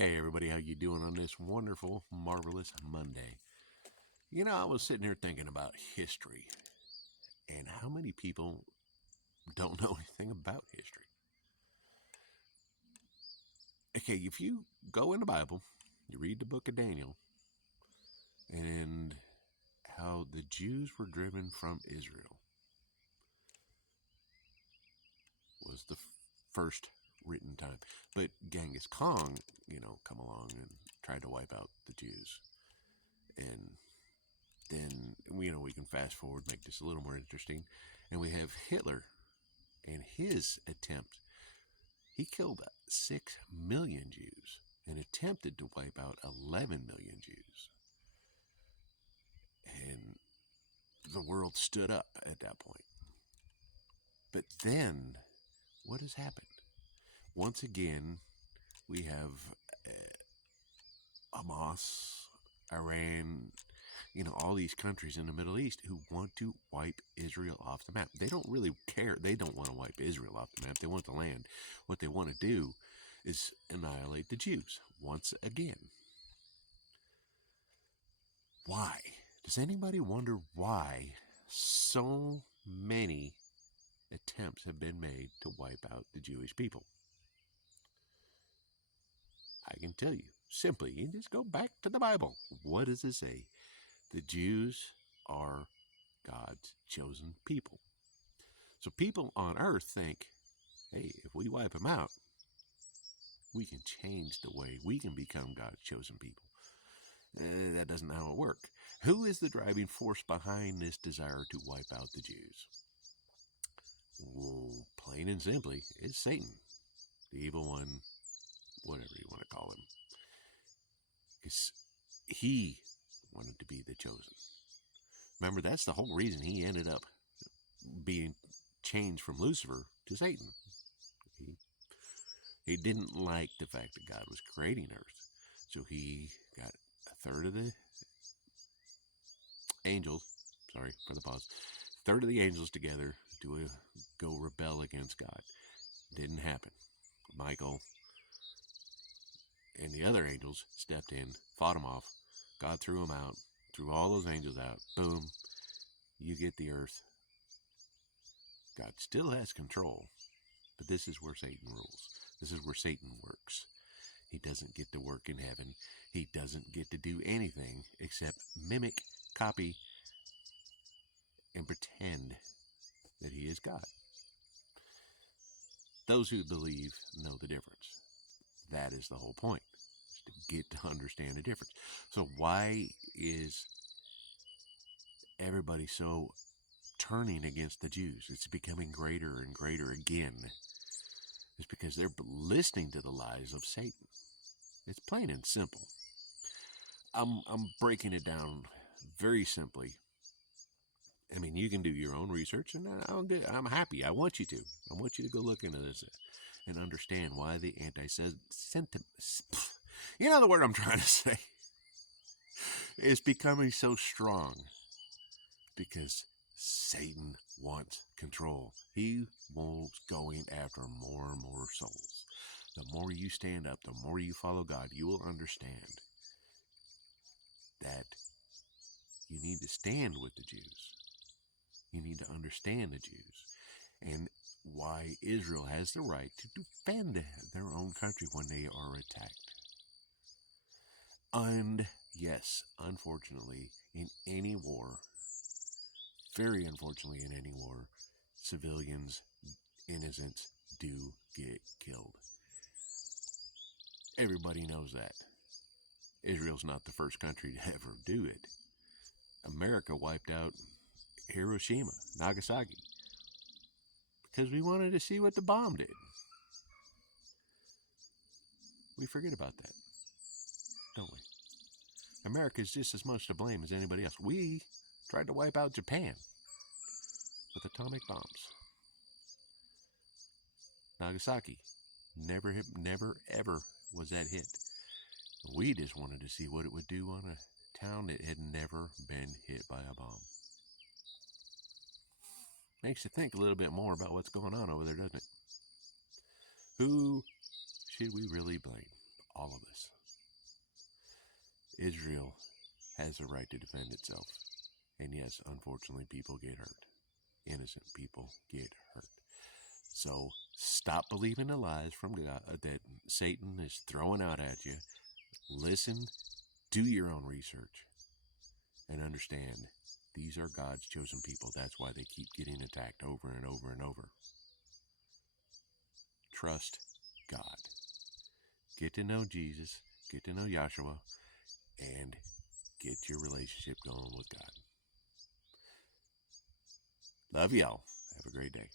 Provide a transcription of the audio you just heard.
Hey everybody, how you doing on this wonderful, marvelous Monday? I was sitting here thinking about history and how many people don't know anything about history. Okay, if you go in the Bible, you read the book of Daniel, and how the Jews were driven from Israel was the first written time. But Genghis Khan, come along and tried to wipe out the Jews. And then, we can fast forward, make this a little more interesting. And we have Hitler and his attempt. He killed 6 million Jews and attempted to wipe out 11 million Jews. And the world stood up at that point. But then, what has happened? Once again, we have Hamas, Iran, all these countries in the Middle East who want to wipe Israel off the map. They don't really care. They don't want to wipe Israel off the map. They want the land. What they want to do is annihilate the Jews once again. Why? Does anybody wonder why so many attempts have been made to wipe out the Jewish people? I can tell you simply. You just go back to the Bible. What does it say? The Jews are God's chosen people. So people on earth think, hey, if we wipe them out, we can change the way we can become God's chosen people. That doesn't how it works. Who is the driving force behind this desire to wipe out the Jews? Well, plain and simply, it's Satan, the evil one, whatever you want to call him. Because he wanted to be the chosen. Remember, that's the whole reason he ended up being changed from Lucifer to Satan. He didn't like the fact that God was creating earth. So he got a third of the angels, sorry for the pause, third of the angels together to go rebel against God. Didn't happen. Michael and the other angels stepped in, fought him off. God threw him out, threw all those angels out. Boom, you get the earth. God still has control, but this is where Satan rules. This is where Satan works. He doesn't get to work in heaven. He doesn't get to do anything except mimic, copy, and pretend that he is God. Those who believe know the difference. That is the whole point, is to get to understand the difference. So why is everybody so turning against the Jews? It's becoming greater and greater again. It's because they're listening to the lies of Satan. It's plain and simple. I'm breaking it down very simply. I mean, you can do your own research, and I'm happy. I want you to. I want you to go look into this and understand why the anti-Semitism, the word I'm trying to say, is becoming so strong. Because Satan wants control. He wants going after more and more souls. The more you stand up, the more you follow God, you will understand that you need to stand with the Jews. You need to understand the Jews and why Israel has the right to defend their own country when they are attacked. And yes, unfortunately, in any war, very unfortunately in any war, civilians, innocents, do get killed. Everybody knows that. Israel's not the first country to ever do it. America wiped out Hiroshima, Nagasaki, because we wanted to see what the bomb did. We forget about that, don't we? America's just as much to blame as anybody else. We tried to wipe out Japan with atomic bombs. Nagasaki, never ever was that hit. We just wanted to see what it would do on a town that had never been hit by a bomb. Makes you think a little bit more about what's going on over there, doesn't it? Who should we really blame? all of us. Israel has a right to defend itself. And yes, unfortunately, people get hurt. Innocent people get hurt. So stop believing the lies from God that Satan is throwing out at you. Listen, do your own research, and understand these are God's chosen people. That's why they keep getting attacked over and over and over. Trust God. Get to know Jesus, get to know Yahshua, and get your relationship going with God. Love y'all. Have a great day.